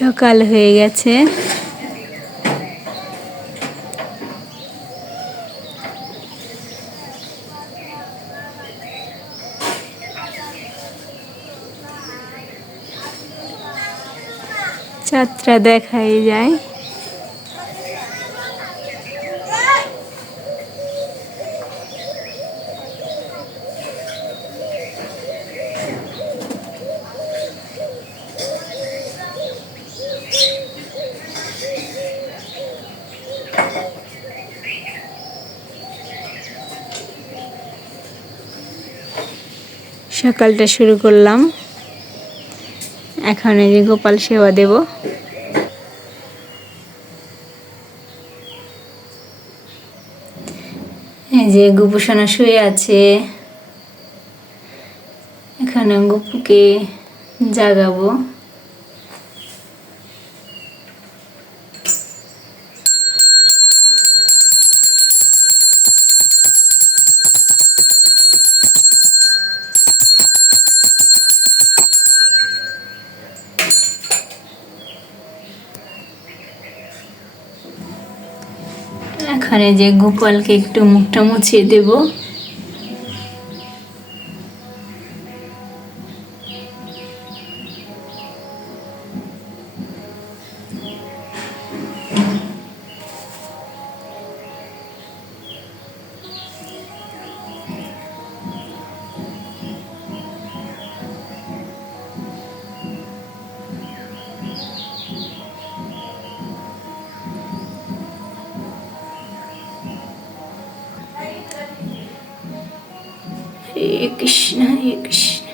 সকাল হয়ে গেছে। চাঁদটা দেখাই যায়। সকালটা শুরু করলাম। এখন এই যে গোপাল সেবা দেব। এই যে গোপুসোনা শুয়ে আছে, এখানে গপুকে জাগাবো। এখানে যে গোপালকে একটু মুখটা মুছিয়ে দেব। হরে কৃষ্ণ হরে কৃষ্ণ।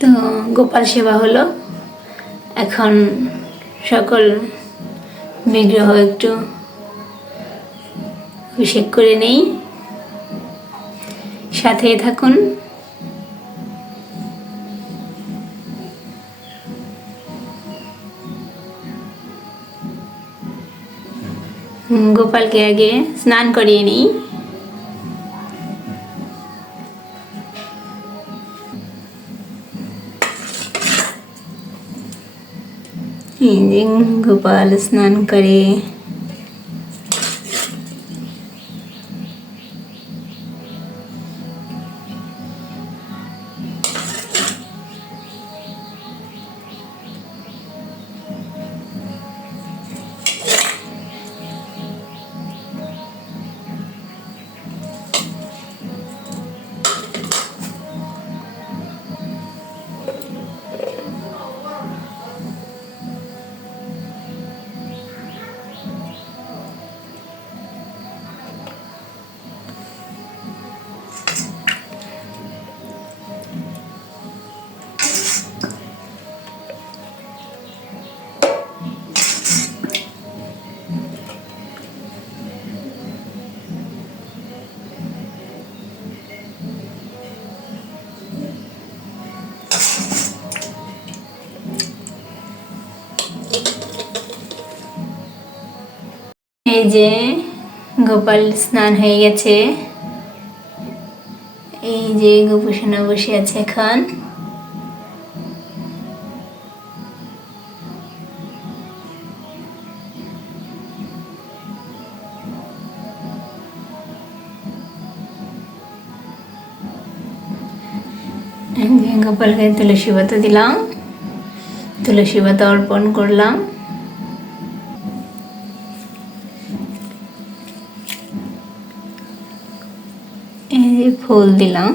তো গোপাল সেবা হলো। এখন সকল বিগ্রহ একটু অভিষেক করে নেই। সাথে থাকুন। গোপালকে আগে স্নান করিয়ে নিই। গোপাল স্নান করে এই যে গোপাল স্নান হয়ে গেছে। এই যে গোপুসোনা বসে আছে এখন। গোপালকে তুলসী পাতা দিলাম, তুলসী পাতা অর্পণ করলাম। এই যে ফুল দিলাম।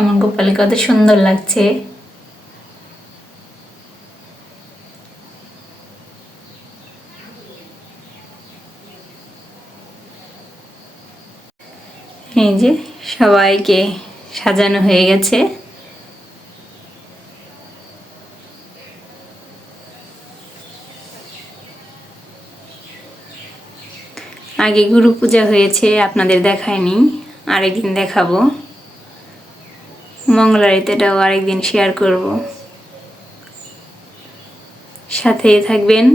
আমার গোপালকে কত সুন্দর লাগছে। এই যে সবাইকে সাজানো হয়ে গেছে। আগে গুরু পূজা হয়েছে, আপনাদের দেখায়নি, আরেকদিন দেখাবো। মঙ্গল আরতিটাও আরেকদিন শেয়ার করব, সাথেই থাকবেন।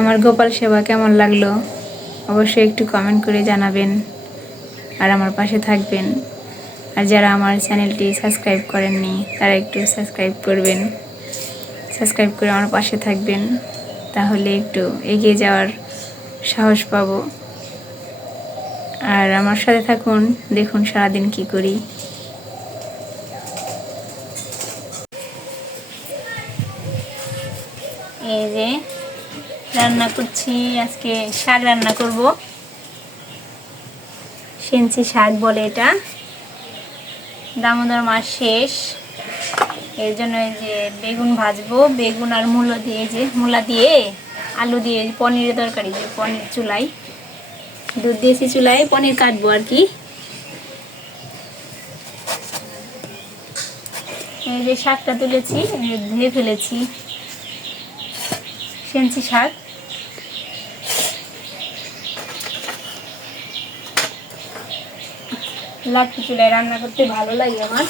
আমার গোপাল সেবা কেমন লাগলো অবশ্যই একটু কমেন্ট করে জানাবেন, আর আমার পাশে থাকবেন। আর যারা আমার চ্যানেলটি সাবস্ক্রাইব করেননি তারা একটু সাবস্ক্রাইব করবেন, সাবস্ক্রাইব করে আমার পাশে থাকবেন, তাহলে একটু এগিয়ে যাওয়ার সাহস পাবো। আর আমার সাথে থাকুন, দেখুন সারাদিন কি করি। এই যে রান্না করছি, আজকে শাক রান্না করব। সেঞ্চি শাক বলে এটা। দামোদর মাস শেষ, এর জন্য এই যে বেগুন ভাজবো, বেগুন আর মূলো দিয়ে, যে মূলা দিয়ে আলু দিয়ে পনিরের তরকারি, যে পনির চুলাই দুধ দিয়েছি, চুলায় পনির কাটবো আর কি। এই যে শাকটা তুলেছি, ধুয়ে ফেলেছি, সেঞ্চি শাক। লাকড়ি চুলায় রান্না করতে ভালো লাগে আমার।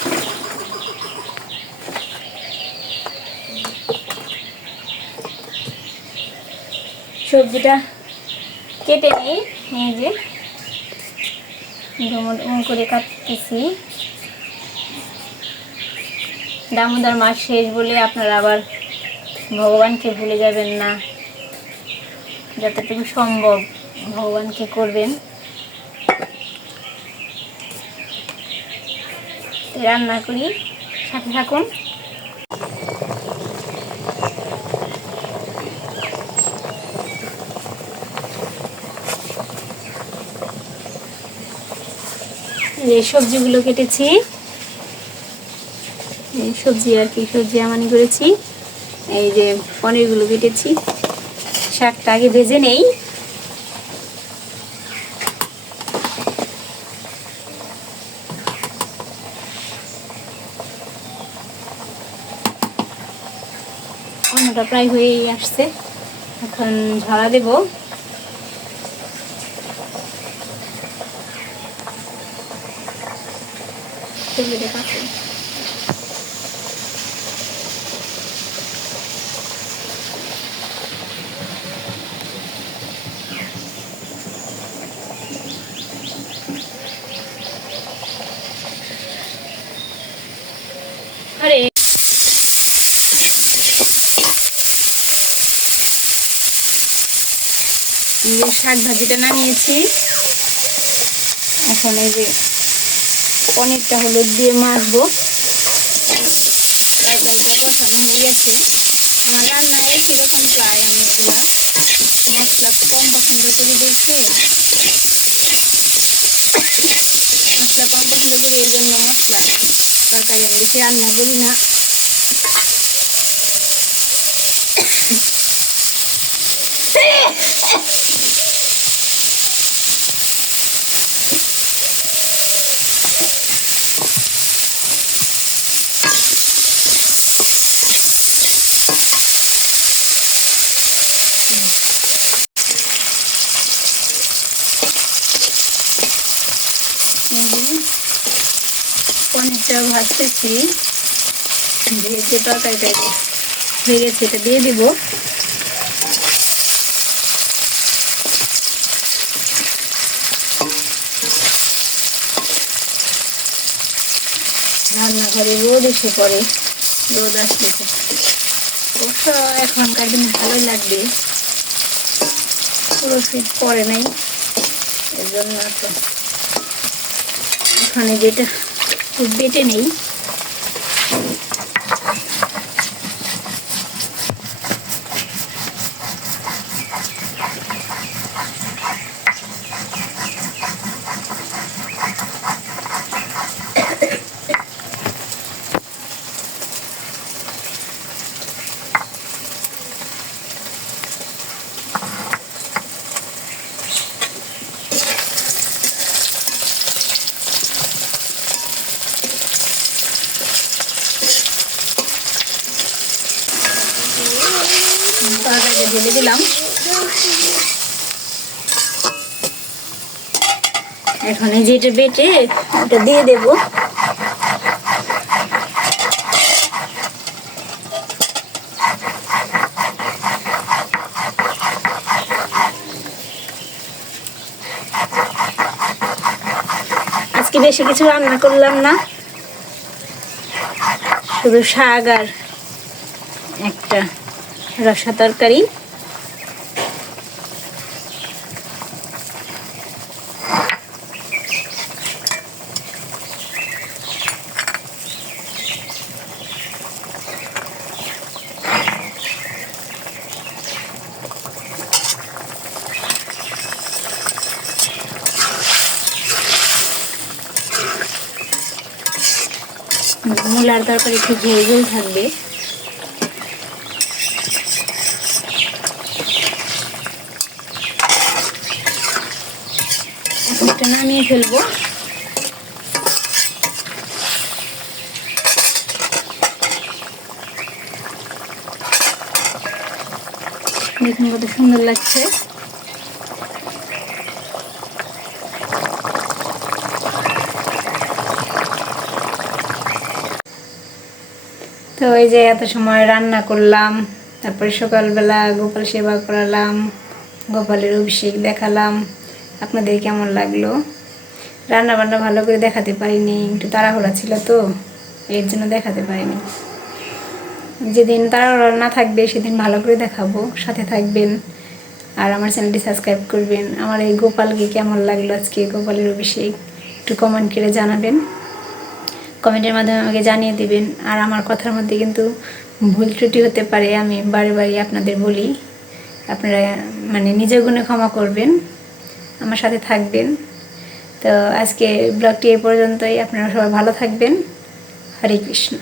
সবজিটা কেটে নিই, এই যে করে কাটতেছি। দামোদর মাস শেষ বলে আপনারা আবার ভগবানকে ভুলে যাবেন না, যতটুকু সম্ভব ভগবানকে করবেন। রান্না করি, সাথে থাকুন। এই সবজিগুলো কেটেছি, এই সবজি আর কি, সবজি আমানি করেছি। এই যে পনিরগুলো কেটেছি, শাকটা আগে ভেজে নেই। অন্যটা প্রায় হয়েই আসছে, এখন ঝাড়া দেব। আরে শাক ভাজিটা নামিয়েছি, এখন এই যে পনিরটা হলুদ দিয়ে মাখবো। তরকারিটা কষানো হয়ে গেছে। আমার রান্না একই রকম প্রায়, আমি পুরা মশলা কম পছন্দ করি দেখে, মশলা কম পছন্দ করি, এর জন্য মশলা তরকারি আমি বেশি রান্না করি না। পনিরটা ভাজতেছি, ভেজে তরকারিটা হয়ে গেছে, এটা দিয়ে দিব। রান্নাঘরে রোদ এসে পড়ে, রোদ আসতেছে, অবশ্য এখনকার দিনে ভালোই লাগবে, পুরো শীত পড়ে নাই, এর জন্য তো এখানে যেটা খুব বেটে নেই। ঢেলে দিলাম। এখন এই যে এটা বেটে এটা দিয়ে দেব। আজকে বেশি কিছু রান্না করলাম না, শুধু শাক আর একটা রসা তরকারি। মূলার তরকারি একটু ঝোল ঝোল থাকবে। এখন এটা নামিয়ে ফেলবো। দেখুন কত সুন্দর লাগছে। তো এই যে এত সময় রান্না করলাম, তারপরে সকালবেলা গোপাল সেবা করালাম, গোপালের অভিষেক দেখালাম। আপনাদের কেমন লাগলো? রান্না বান্না ভালো করে দেখাতে পারিনি, একটু তাড়াহুড়া ছিল তো, এর জন্য দেখাতে পারিনি। যেদিন তাড়াহুড়া না থাকবে সেদিন ভালো করে দেখাবো, সাথে থাকবেন আর আমার চ্যানেলটি সাবস্ক্রাইব করবেন। আমার এই গোপালকে কেমন লাগলো আজকে গোপালের অভিষেক একটু কমেন্ট করে জানাবেন, কমেন্টের মাধ্যমে আমাকে জানিয়ে দিবেন। আর আমার কথার মধ্যে কিন্তু ভুল ত্রুটি হতে পারে, আমি বারে বারে আপনাদের বলি, আপনারা মানে নিজের গুণে ক্ষমা করবেন, আমার সাথে থাকবেন। তো আজকে ব্লগটি এই পর্যন্তই। আপনারা সবাই ভালো থাকবেন। হরে কৃষ্ণ।